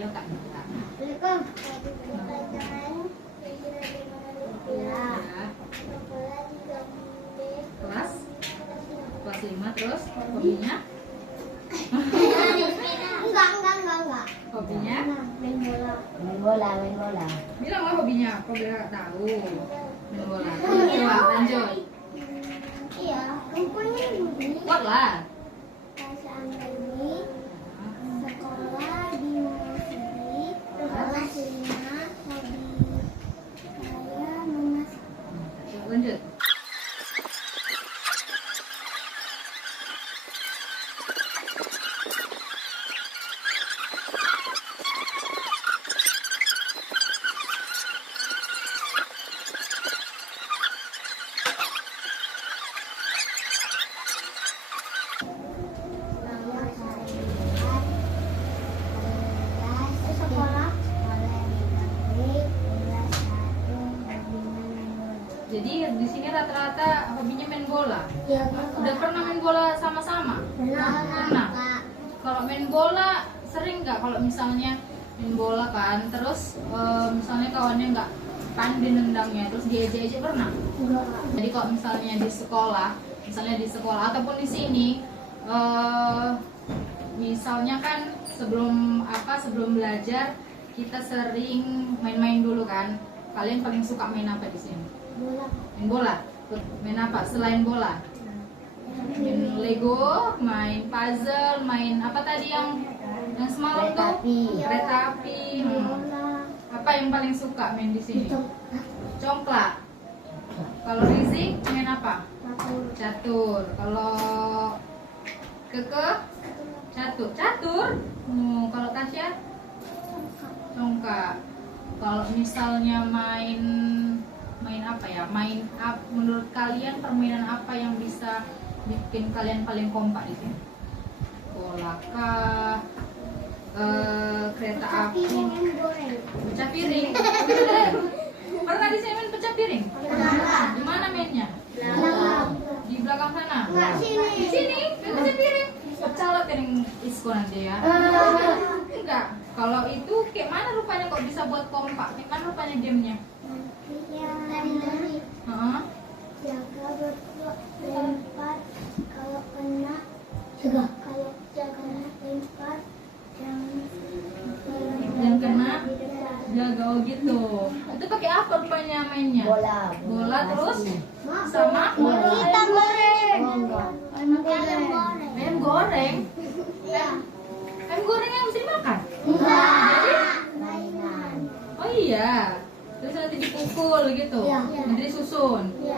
panggil Kak Nita. Ya. Kelas 5 terus hobinya? Enggak. Hobinya? Main bola. Bilang lah hobinya, kok biar tahu. Main bola. Coba lanjut. Iya, rupanya Kuat lah. perasaan ini sekolah di musik kelasnya hobi saya memasak. Lanjut. Jadi di sini rata-rata hobinya main bola. Ya, Udah pernah main bola sama-sama? Pernah. Kalau main bola sering nggak? Kalau misalnya main bola kan, terus misalnya kawannya nggak pandai nendangnya, terus diejek-ejek pernah? Jadi kalau misalnya di sekolah ataupun di sini, misalnya kan sebelum belajar kita sering main-main dulu kan. Kalian paling suka main apa di sini? Main bola. Main apa selain bola? Main Lego, main puzzle, main apa tadi yang semalam tuh? Kereta api. Apa yang paling suka main di sini? Congklak. Kalau Rizik main apa? Catur. Kalau Keke? Catur. Kalau Tasya? Congkak. Kalau misalnya main apa ya? Menurut kalian permainan apa yang bisa bikin kalian paling kompak di sini? Bola kah? Kereta api? Pecah piring. Pernah di sini main pecah piring? Di mana mainnya? Di belakang sana? Di sini main pecah piring. Pecah lah piring Isko nanti ya. Enggak. Kalau itu kayak mana rupanya kok bisa buat kompak? Kayak mana rupanya gamenya? Jaga berbuat lempar kalau kena kalau jaga lempar Yang kena jaga gitu. Itu pakai apa rupanya mainnya? Bola terus sama kita goreng ayam goreng. iya Ayam goreng yang mesti dimakan. enggak Oh iya. Terus nanti dipukul gitu. Iya. Nanti disusun. iya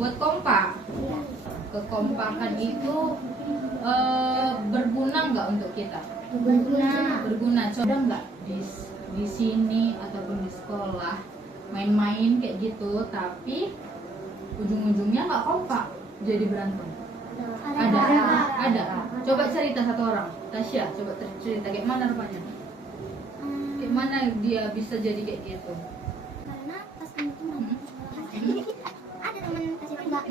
Buat kompak. iya Kekompakan itu berguna nggak untuk kita? Berguna. Coba nggak di sini ataupun di sekolah main-main kayak gitu, tapi ujung-ujungnya nggak kompak, jadi berantem. Ada. Coba cerita satu orang. Tasya, coba cerita kayak mana rupanya? Kayak mana dia bisa jadi kayak gitu? karena pas kami tuh ada teman kasih nggak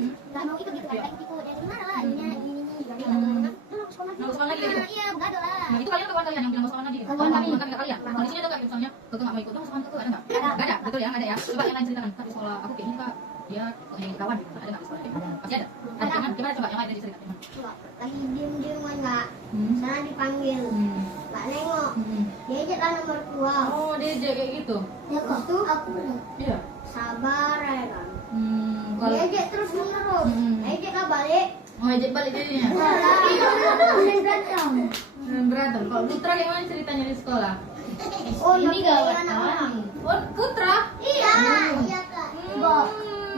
mau ikut gitu kan kayak ikut ya gimana lah ininya Mau sekolah lagi gitu? iya begadang lah Nah itu kalian atau kawan kalian yang bilang mau sekolah lagi? Kawan kami nggak kalian. Kalau di sini ada nggak misalnya Keke nggak mau ikut, dong sekolah Keke ada nggak? Nggak ada, betul ya, nggak ada ya. Coba yang lain ceritakan. Kak di sekolah aku kayak ini kak, dia pengen kawan gitu. Ada nggak di sekolah? Pasti ada. Ada gimana coba yang lain diceritakan? lagi diem nggak sana dipanggil nggak nengok diajak lah nomor 2 Oh dia kayak gitu. ya kok tuh aku Iya. sabar ya kan Kalau diajak terus menerus diajak lah balik mau ajak balik jadinya. dan berantem Berantem. Kalau Putra kayak mana ceritanya di sekolah? oh ini gawat anak orang Oh Putra? iya kak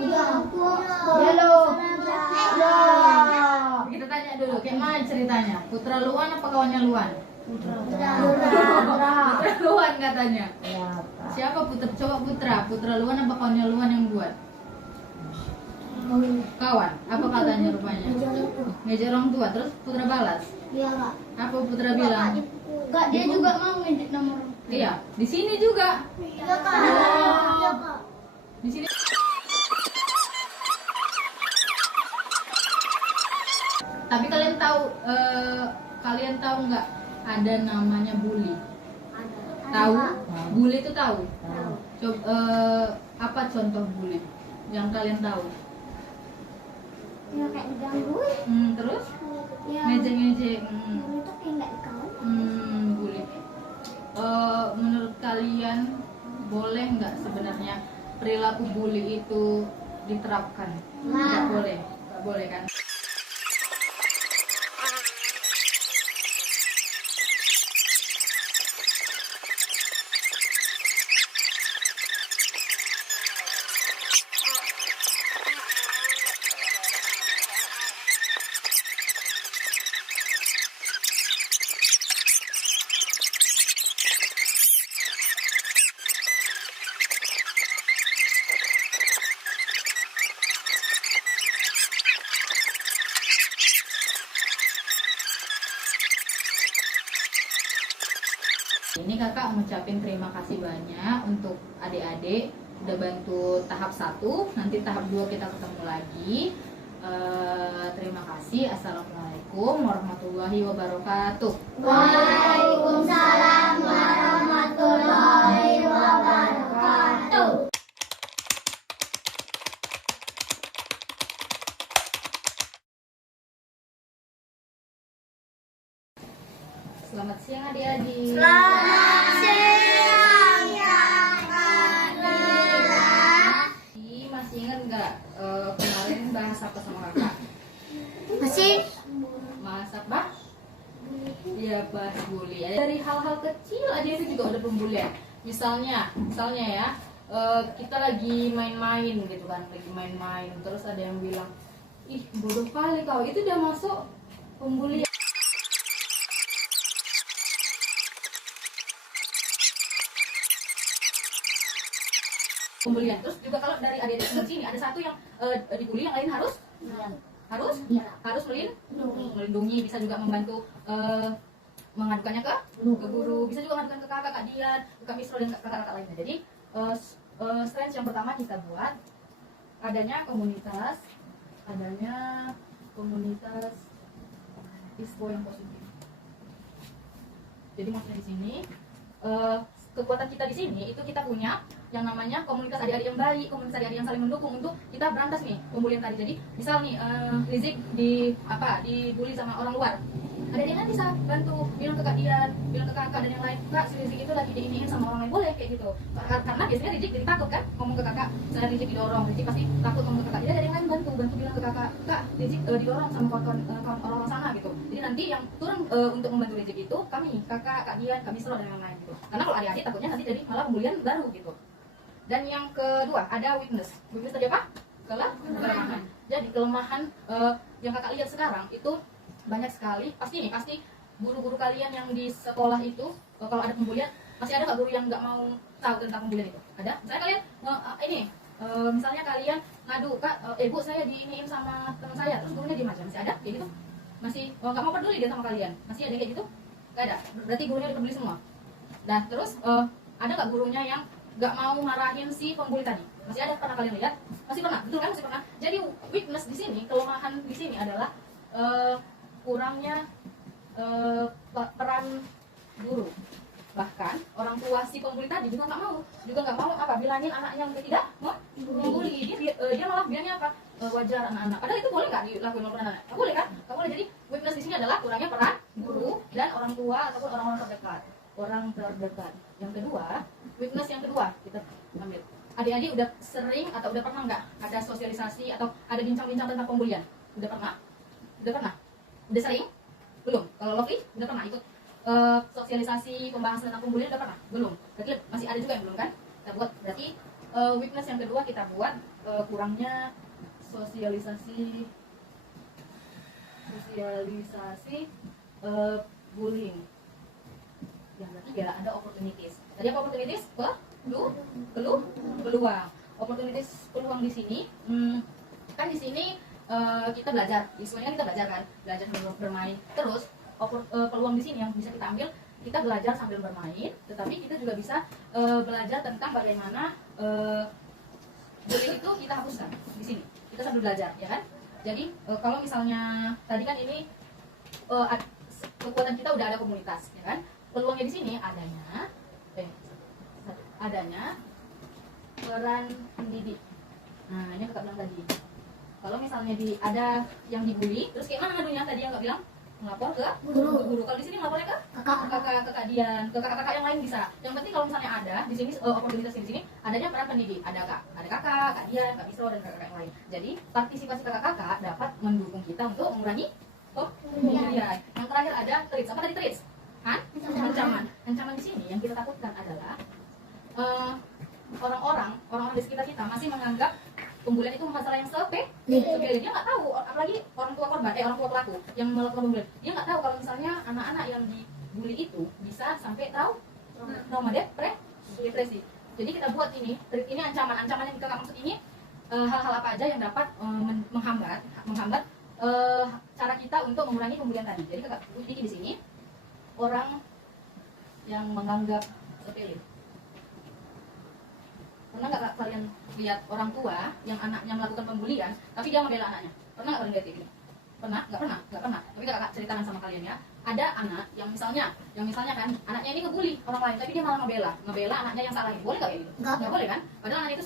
iya aku Halo. Kita tanya dulu, kayak mana ceritanya? Putra Luan apa kawannya Luan? Putra Putra Luan katanya. Ya, Pak. Siapa Putra? Coba Putra Luan apa kawannya Luan yang buat? Kawan. Apa katanya rupanya? Ngejek orang tua. Terus Putra balas. iya kak Apa Putra bilang? Kak, dia juga mau ngedit nomor. Iya, di sini juga. Iya kak. Iya kak. Di sini. Tapi kalian tahu nggak ada namanya bully? Tahu? Bully itu tahu. Tahu. Coba apa contoh bully yang kalian tahu? Ya kayak diganggu. Terus Ya. ngejek-ngejek. Bully itu kayak nggak dikawan. Bully. Menurut kalian boleh nggak sebenarnya perilaku bully itu diterapkan? Nggak boleh, nggak boleh kan? Ini kakak ngucapin terima kasih banyak untuk adik-adik udah bantu tahap 1, nanti tahap 2 kita ketemu lagi. Terima kasih. Assalamualaikum warahmatullahi wabarakatuh. Waalaikumsalam warahmatullahi wabarakatuh. Selamat siang adik-adik. Selamat siang ya Kak. Masih ingat nggak kemarin bahas apa sama kakak? Masih? Bahas apa? Ya bahas bully. Dari hal-hal kecil aja itu juga udah pembulian. Misalnya ya, kita lagi main-main gitu kan, lagi main-main, terus ada yang bilang, ih bodoh kali kau, itu udah masuk pembulian. Pembulian. Terus juga kalau dari adik-adik sini ada satu yang dibully, yang lain harus melindungi, bisa juga membantu mengadukannya ke guru, bisa juga mengadukan ke kakak, kak Dian, ke kak Misro dan kakak-kakak lainnya. Jadi strength yang pertama kita buat adanya komunitas ISPO yang positif. Jadi maksudnya di sini kekuatan kita di sini itu kita punya yang namanya komunitas adik-adik yang baik, komunitas adik-adik yang saling mendukung untuk kita berantas nih pembulian tadi. Jadi misal nih Rizik dibully sama orang luar, adik-adik kan bisa bantu bilang ke kak Dian, bilang ke kakak dan yang lain, kak si Rizik itu lagi diiniin sama orang lain, boleh kayak gitu. Karena biasanya Rizik jadi takut kan ngomong ke kakak, misalnya Rizik didorong, Rizik pasti takut ngomong ke kakak. Jadi ada yang lain bantu bilang ke kakak, kak Rizik didorong sama kawan orang sana gitu. Jadi nanti yang turun untuk membantu Rizik itu kami, kakak, kak Dian, kak Misro dan yang lain gitu. Karena kalau adik-adik takutnya nanti jadi malah pembulian baru gitu. Dan yang kedua ada weakness. Weakness tadi apa? Kelemahan. Jadi kelemahan yang kakak lihat sekarang itu banyak sekali. Pasti guru-guru kalian yang di sekolah itu kalau ada pembulian, masih ada nggak guru yang nggak mau tahu tentang pembulian itu? Ada? Misalnya kalian misalnya kalian ngadu, kak, bu saya diiniin sama teman saya, terus gurunya diem aja, masih ada kayak gitu? Masih nggak mau peduli dia sama kalian? Masih ada kayak gitu? Nggak ada. Berarti gurunya udah peduli semua. Nah terus ada nggak gurunya yang nggak mau marahin si pembuli tadi? Masih ada? Pernah kalian lihat? Masih pernah, betul kan? Masih pernah. Jadi weakness di sini, kelemahan di sini adalah kurangnya peran guru. Bahkan orang tua si pembuli tadi juga nggak mau apa bilangin anaknya untuk tidak membuli. Dia malah bilangnya apa? Wajar anak-anak. Padahal itu boleh nggak dilakukan oleh anak-anak? Nggak boleh kan? Nggak boleh. Jadi weakness di sini adalah kurangnya peran guru dan orang tua ataupun orang-orang terdekat. Yang kedua, weakness yang kedua kita ambil. Adik-adik udah sering atau udah pernah nggak ada sosialisasi atau ada bincang-bincang tentang pembulian? Udah pernah? Udah sering? Belum? Kalau Lovely udah pernah ikut sosialisasi pembahasan tentang pembulian? Udah pernah? Belum? Berarti masih ada juga yang belum kan? Kita buat. Berarti weakness yang kedua kita buat kurangnya sosialisasi bullying. Yang ketiga ada opportunities. Tadi apa opportunities? Peluang. Opportunities, peluang di sini. Kan di sini kita belajar. Isunya kita belajar kan, belajar sambil bermain. Terus peluang di sini yang bisa kita ambil, kita belajar sambil bermain. Tetapi kita juga bisa belajar tentang bagaimana bullying itu kita hapuskan di sini. Kita sambil belajar, ya kan? Jadi kalau misalnya tadi kan ini kekuatan kita udah ada komunitas, ya kan? Peluangnya di sini adanya adanya peran pendidik. Nah, ini kakak bilang tadi. Kalau misalnya ada yang dibully, terus kayak mana ngadunya tadi yang kakak bilang? Melapor ke guru. Kalau di sini melapornya ke kakak Dian, ke kakak-kakak yang lain bisa. Yang penting kalau misalnya ada di sini oportunitas di sini adanya peran pendidik, ada kakak Dian, kak Bisro dan kakak yang lain. Jadi partisipasi kakak-kakak dapat mendukung kita untuk mengurangi pembulian. Yang terakhir ada treats. Apa tadi treats? Ancaman. Ancaman di sini yang kita takutkan adalah orang-orang di sekitar kita masih menganggap pembulian itu masalah yang sepele. Dia nggak tahu, apalagi orang tua korban, orang tua pelaku yang melakukan pembulian, dia nggak tahu kalau misalnya anak-anak yang dibully itu bisa sampai trauma depresi. Jadi kita buat ini ancaman yang kita maksud ini hal-hal apa aja yang dapat menghambat cara kita untuk mengurangi pembulian tadi. Jadi kakak bikin di sini orang yang menganggap sepele. Pernah nggak kalian lihat orang tua yang anaknya melakukan pembulian, tapi dia membela anaknya? Pernah nggak kalian lihat kayak gitu? Pernah? Nggak pernah. Tapi kakak ceritakan sama kalian ya. Ada anak yang misalnya kan anaknya ini ngebully orang lain, tapi dia malah ngebela anaknya yang salah. Boleh nggak kayak gitu? Nggak boleh kan? Padahal anak itu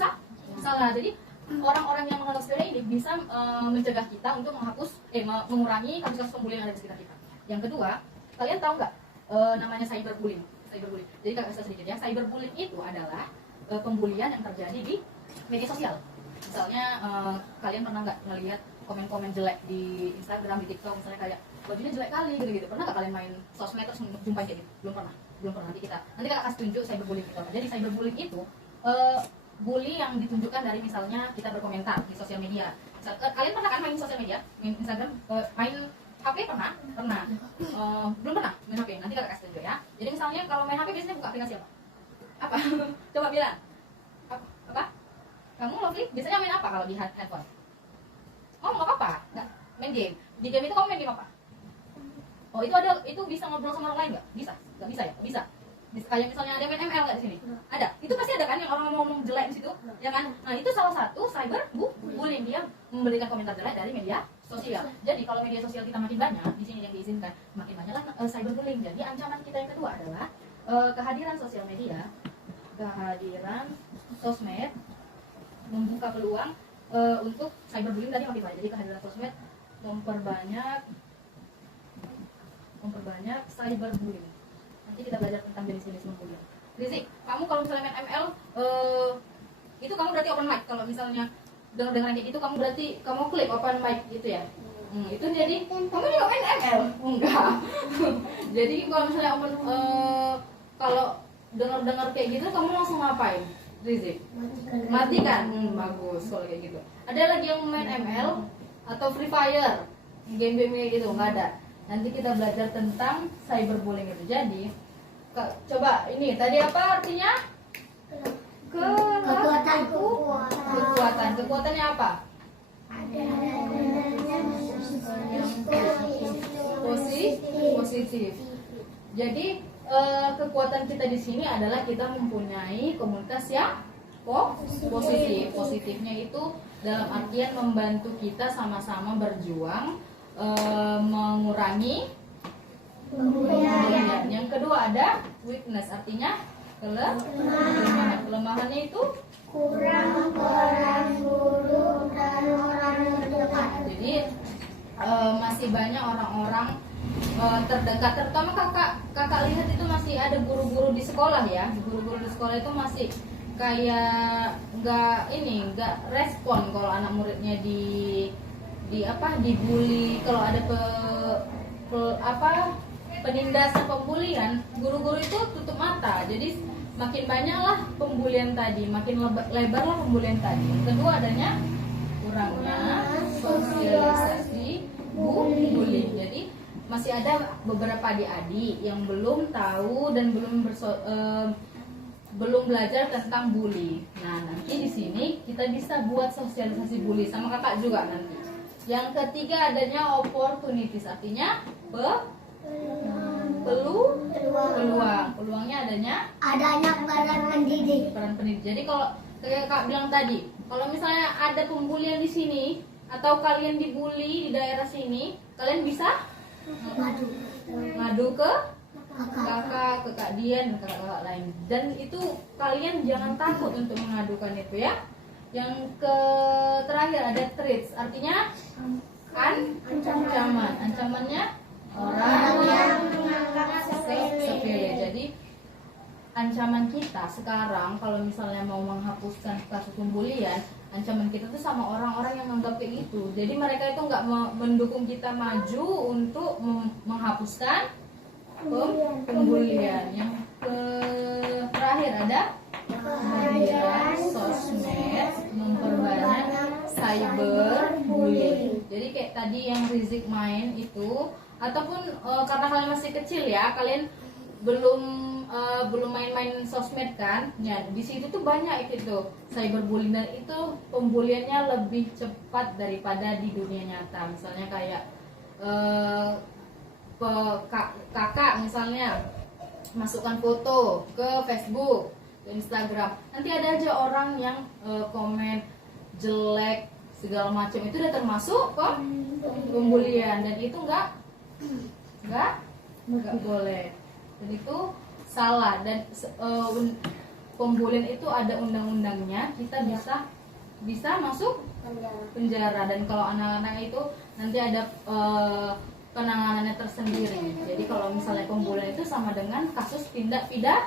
salah. Jadi orang-orang yang menganggap sepele ini bisa mencegah kita untuk mengurangi kasus-kasus pembulian yang ada di sekitar kita. Yang kedua, kalian tahu nggak namanya cyberbullying? Jadi kakak kasih sedikit ya. Cyberbullying itu adalah pembulian yang terjadi di media sosial. Misalnya kalian pernah nggak ngelihat komen-komen jelek di Instagram, di TikTok, misalnya kayak bajunya jelek kali gitu. Pernah nggak kalian main sosmed terus jumpai kayak gitu? Belum pernah. Nanti kakak kasih tunjuk cyberbullying itu apa. Jadi cyberbullying itu bully yang ditunjukkan dari misalnya kita berkomentar di sosial media. Kalian pernah kan main sosial media, main Instagram, main HP pernah? Belum pernah main HP. Nanti kakak kasih tunjuk ya. Jadi misalnya kalau main HP biasanya buka aplikasi apa? Coba bilang. Apa? Kamu Lovely biasanya main apa kalau di handphone? Oh, nggak apa-apa. Nggak main game. Di game itu kamu main game apa? Oh, itu bisa ngobrol sama orang lain nggak? Bisa. Nggak bisa ya? Bisa. Kayak misalnya ada main ML nggak di sini? Ada. Itu pasti ada kan yang orang ngomong jelek di situ, ya kan? Nah, itu salah satu cyberbullying, dia memberikan komentar jelek dari media sosial. Jadi kalau media sosial kita makin banyak, di sini yang diizinkan makin banyaklah cyberbullying. Jadi ancaman kita yang kedua adalah kehadiran sosial media, kehadiran sosmed membuka peluang untuk cyberbullying tadi makin banyak. Jadi kehadiran sosmed memperbanyak cyberbullying. Nanti kita belajar tentang jenis-jenis pembulian. Rizik, kamu kalau misalnya main ML itu kamu berarti open mic. Kalau misalnya dengar kayak gitu, kamu berarti kamu klik open mic gitu ya. Itu jadi kamu juga main ML? Enggak. Jadi kalau misalnya kalau dengar kayak gitu, kamu langsung ngapain, Rizik? Matikan. Bagus kalau kayak gitu. Ada lagi yang main ML atau Free Fire, game-game kayak gitu? Nggak ada. Nanti kita belajar tentang cyberbullying itu. Jadi coba ini tadi apa artinya? Kekuatannya apa? Positif. Jadi kekuatan kita di sini adalah kita mempunyai komunitas yang positif. Positifnya itu dalam artian membantu kita sama-sama berjuang mengurangi pembulian. Yang kedua ada weakness, artinya kelemahan. Kelemahannya itu kurang peran guru dan orang terdekat. Jadi masih banyak orang-orang terdekat, terutama kakak lihat itu masih ada guru-guru di sekolah ya. Guru-guru di sekolah itu masih kayak nggak respon kalau anak muridnya dibully. Kalau ada penindasan pembulian, guru-guru itu tutup mata. Jadi makin banyaklah pembulian tadi, makin lebarlah pembulian tadi. Yang kedua adanya kurangnya sosialisasi bullying. Jadi masih ada beberapa adik-adik yang belum tahu dan belum belajar tentang bully. Nah, nanti di sini kita bisa buat sosialisasi bully sama kakak juga nanti. Yang ketiga adanya opportunities, artinya peluangnya adanya peran pendidik. Jadi kalau kayak kak bilang tadi, kalau misalnya ada pembulian di sini atau kalian dibully di daerah sini, kalian bisa ngadu ke kakak, kakak Dian, dan kakak-kakak lain. Dan itu kalian jangan takut untuk mengadukan itu ya. Yang terakhir ada threats, artinya ancaman. Ancamannya orang yang menganggap sepele. Jadi ancaman kita sekarang kalau misalnya mau menghapuskan kasus pembulian, ancaman kita tuh sama orang-orang yang menganggap kayak gitu. Jadi mereka itu nggak mendukung kita maju untuk menghapuskan pembulian. Yang terakhir ada media sosmed memperbanyak cyberbullying. Jadi kayak tadi yang Rizik main itu, ataupun karena kalian masih kecil ya, kalian belum main-main sosmed kan, ya di situ tuh banyak itu cyberbullying, dan itu pembuliannya lebih cepat daripada di dunia nyata. Misalnya kayak kakak misalnya masukkan foto ke Facebook, ke Instagram, nanti ada aja orang yang komen jelek segala macam, itu udah termasuk pembulian, dan itu nggak boleh, dan itu salah. Dan pembulian itu ada undang-undangnya, kita bisa masuk penjara, dan kalau anak-anak itu nanti ada penanganannya tersendiri. Jadi kalau misalnya pembulian itu sama dengan kasus tindak pidana.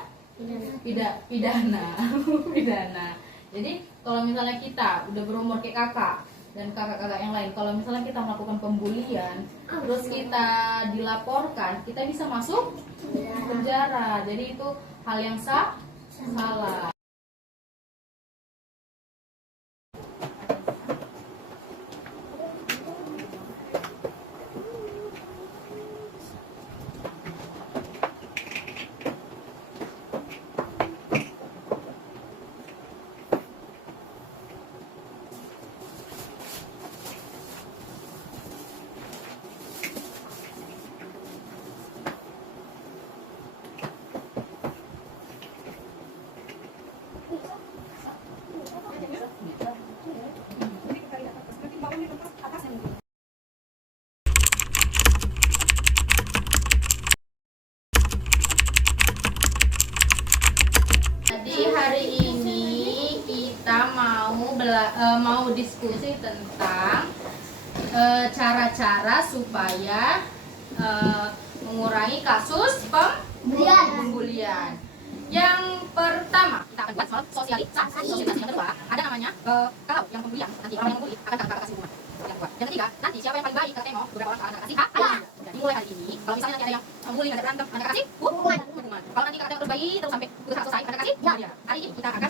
Jadi kalau misalnya kita udah berumur kayak kakak dan kakak-kakak yang lain, kalau misalnya kita melakukan pembulian terus kita dilaporkan, kita bisa masuk penjara. Jadi itu hal yang salah. Hari ini kita mau diskusi tentang cara-cara supaya mengurangi kasus pembulian. Yang pertama, kita akan buat sosialisasi. Yang kedua, ada namanya kalau yang pembulian, nanti orang yang membuli akan kakak kasih hukuman. Yang ketiga, nanti siapa yang paling baik kita tengok, beberapa orang akan kasih Jadi mulai hari ini, kalau misalnya nanti ada yang membuli, ada berantem, anda kasih hukuman. Kalau nanti kakak terus baik terus sampai usaha selesai, anda kasih Hari ini kita akan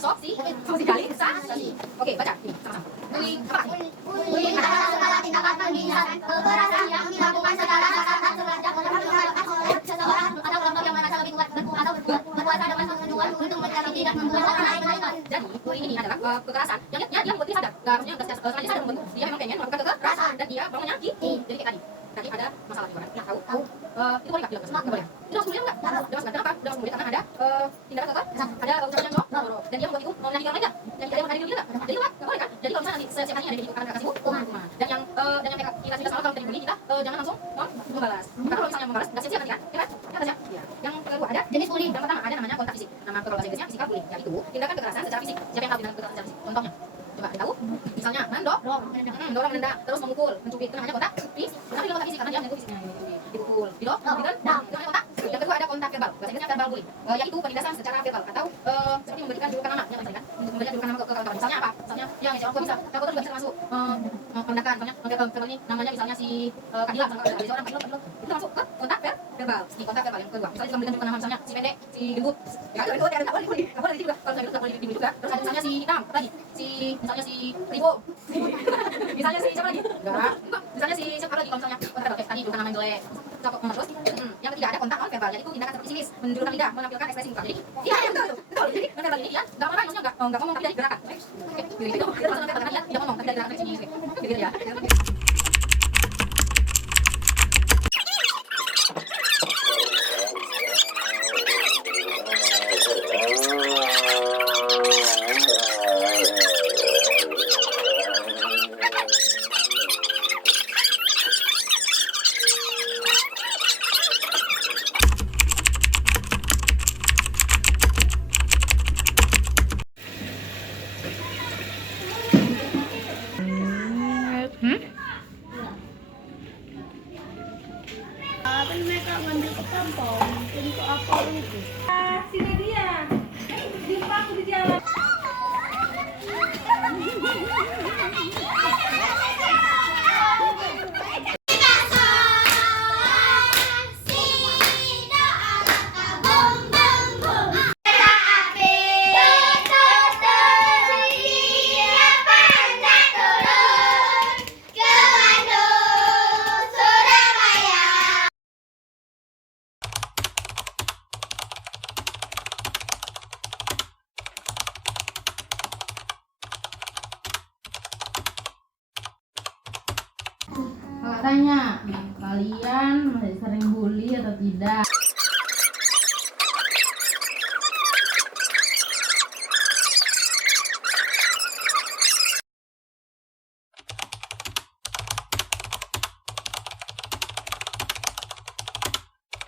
sosialisasi. Oke, baca ini sama-sama. Bullying apa? Bullying adalah segala tindakan penghinaan, kekerasan yang dilakukan secara kasar sengaja oleh seseorang atau kelompok yang merasa lebih kuat atau berkuasa dalam tujuan untuk mencari tidak membuat orang lain. Jadi bullying ini adalah kekerasan yang dia membuat dia sadar. Harusnya sengaja sadar membentuk. Dia memang pengen melakukan kekerasan dan dia mau menyakiti. Jadi kayak tadi ada masalah di mana? Tahu? Itu boleh nggak dilakukan? Nggak boleh. Itu langsung boleh nggak? Kenapa? Udah langsung boleh karena ada tindakan kekerasan, ada ucapan yang jorok, dan dia membuat itu menyakiti orang lain nggak? Dan dia menghadir dia nggak? Jadi itu nggak boleh kan? Jadi kalau misalnya nanti setiap harinya ada yang akan kasih hukuman. Dan yang kita sudah selalu kalau kita dibully, kita jangan langsung membalas. Karena kalau misalnya membalas, nggak sia-sia nanti kan? Ya kan? Ya. Yang kedua ada jenis bullying. Yang pertama ada namanya kontak fisik. Nama kalau bahasa Inggrisnya physical bullying, yaitu tindakan kekerasan secara fisik. Siapa yang tahu tindakan kekerasan secara fisik? Contohnya, coba tahu? Misalnya dorong, menendang, terus memukul, mencubit, itu namanya kontak fisik. Tapi kalau kontak fisik karena dia menyentuh fisiknya, dipukul, ditendang, itu namanya kontak. Yang kedua ada kontak verbal, bahasa Inggrisnya verbal bullying, yaitu penindasan secara verbal atau seperti memberikan julukan nama, yang paling kan, memberikan julukan nama ke kawan-kawan. Misalnya apa? Misalnya yang ngecek orang bisa, kalau juga bisa masuk perendahan. Misalnya verbal ini namanya misalnya si Kadila, misalnya ada seorang Kadila, itu masuk ke kontak verbal. Di kontak verbal yang kedua, misalnya juga memberikan julukan nama, misalnya si pendek, si gendut, ya itu nggak boleh dibully, nggak boleh juga. Kalau misalnya itu nggak boleh dibully juga. Terus ada misalnya si hitam, lagi misalnya si Rivo, misalnya si siapa lagi? Enggak. Misalnya si siapa lagi? Kalau misalnya kontak verbal tadi julukan nama yang jelek. Terus yang ketiga ada kontak non verbal, yaitu tindakan seperti sinis, menunjukkan lidah, menampilkan ekspresi muka. Jadi iya betul. Jadi non verbal ini dia nggak apa-apa, maksudnya nggak ngomong tapi dari gerakan. Gitu. Itu termasuk non verbal karena dia tidak ngomong tapi dari gerakan ekspresi. Gitu ya. tanya, kalian masih sering bully atau tidak?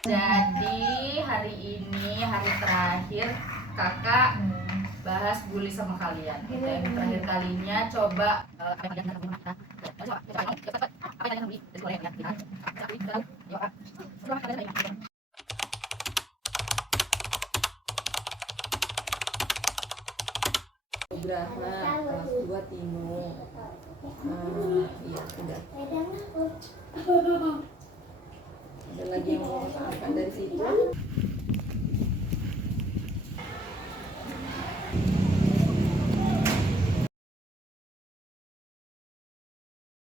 Jadi hari ini hari terakhir kakak bahas bully sama kalian. Untuk yang terakhir kalinya coba Graha kelas 2 Tino. Iya sudah. Ada lagi yang mau angkat dari situ?